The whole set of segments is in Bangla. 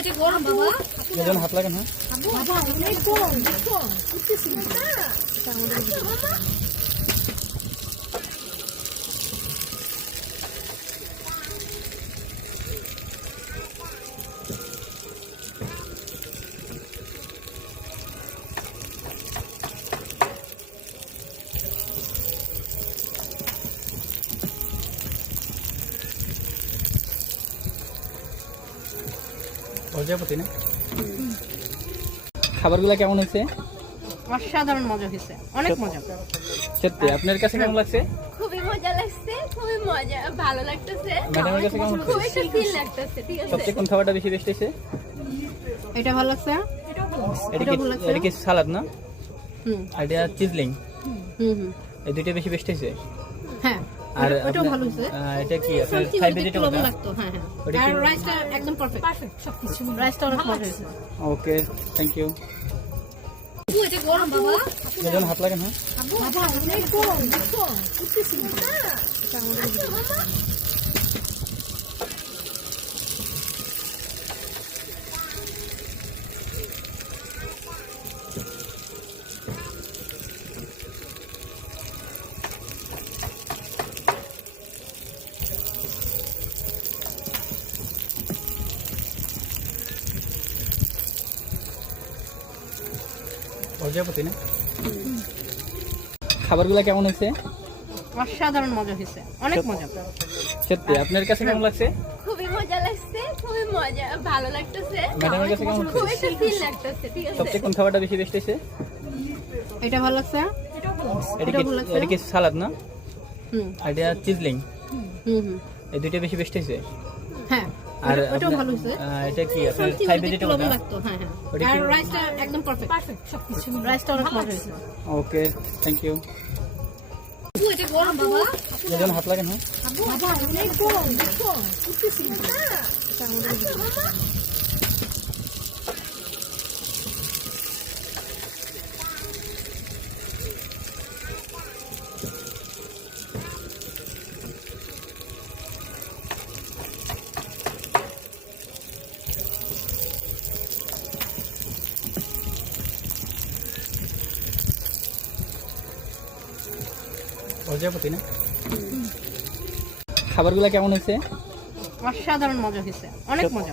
এটা গরম বাবা। যেন হাত লাগান। হ্যাঁ বাবা অনেক গরম দেখো উঠতেছি না। এটা আমাদের প্রজাপতি না? খাবারগুলো কেমন হয়েছে? অসাধারণ মজা হয়েছে, অনেক মজা। সত্যি আপনার কাছে কেমন লাগছে? খুবই মজা লাগছে, খুবই মজা, ভালো লাগতেছে। ম্যাডামের কাছে কেমন লাগছে? খুবই একটা ফিল লাগতেছে। ঠিক আছে, সবচেয়ে কোন খাবারটা বেশি বেস্ট হয়েছে? এটা ভালো লাগছে। এটা কি সালাদ না? হুম আর এটা চিজলিং, হুম হুম এই দুইটা বেশি বেস্ট হয়েছে। হ্যাঁ আর ওটাও ভালো হয়েছে। এটা কি আপনার থাই ভেজিটেবল লবণ না? লাগতো। হ্যাঁ হ্যাঁ ওটা কি? আর রাইসটা একদম পারফেক্ট সবকিছু। রাইসটা অনেক মজা হয়েছে। ওকে, থ্যাংক ইউ। এটা গরম বাবা। যেন হাত লাগান। হ্যাঁ বাবা অনেক গরম দেখো উঠতেছি না। এটা আমাদের প্রজাপতি না? খাবারগুলো কেমন হয়েছে? অসাধারণ মজা হয়েছে, অনেক মজা। সত্যি আপনার কাছে কেমন লাগছে? খুবই মজা লাগছে, খুবই মজা, ভালো লাগতেছে। ম্যাডামের কাছে কেমন লাগছে? খুবই একটা ফিল লাগতেছে। ঠিক আছে, সবচেয়ে কোন খাবারটা বেশি বেস্ট হয়েছে? এটা ভালো লাগছে। এটা কি সালাদ না? হুম আর এটা চিজলিং, হুম হুম এই দুইটা বেশি বেস্ট হয়েছে। হ্যাঁ আর ওটাও ভালো হয়েছে। এটা কি আপনার থাই ভেজিটেবল লবণ না? লাগতো। হ্যাঁ হ্যাঁ ওটা কি? আর রাইসটা একদম পারফেক্ট সবকিছু। রাইসটা অনেক মজা হয়েছে। ওকে, থ্যাংক ইউ। এটা গরম বাবা। যেন হাত লাগান। হ্যাঁ বাবা অনেক গরম দেখো উঠতেছি না। এটা আমাদের প্রজাপতি না? খাবারগুলো কেমন হয়েছে? অসাধারণ মজা হয়েছে, অনেক মজা।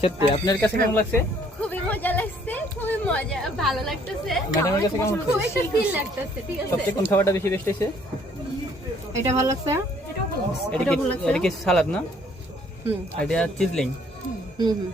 সত্যি আপনার কাছে কেমন লাগছে? খুবই মজা লাগছে, খুবই মজা, ভালো লাগতেছে। ম্যাডামের কাছে কেমন লাগছে? খুবই একটা ফিল লাগতেছে। ঠিক আছে, সবচেয়ে কোন খাবারটা বেশি বেস্ট হয়েছে? এটা ভালো লাগছে। এটা কি সালাদ না? হুম আর এটা চিজলিং, হুম হুম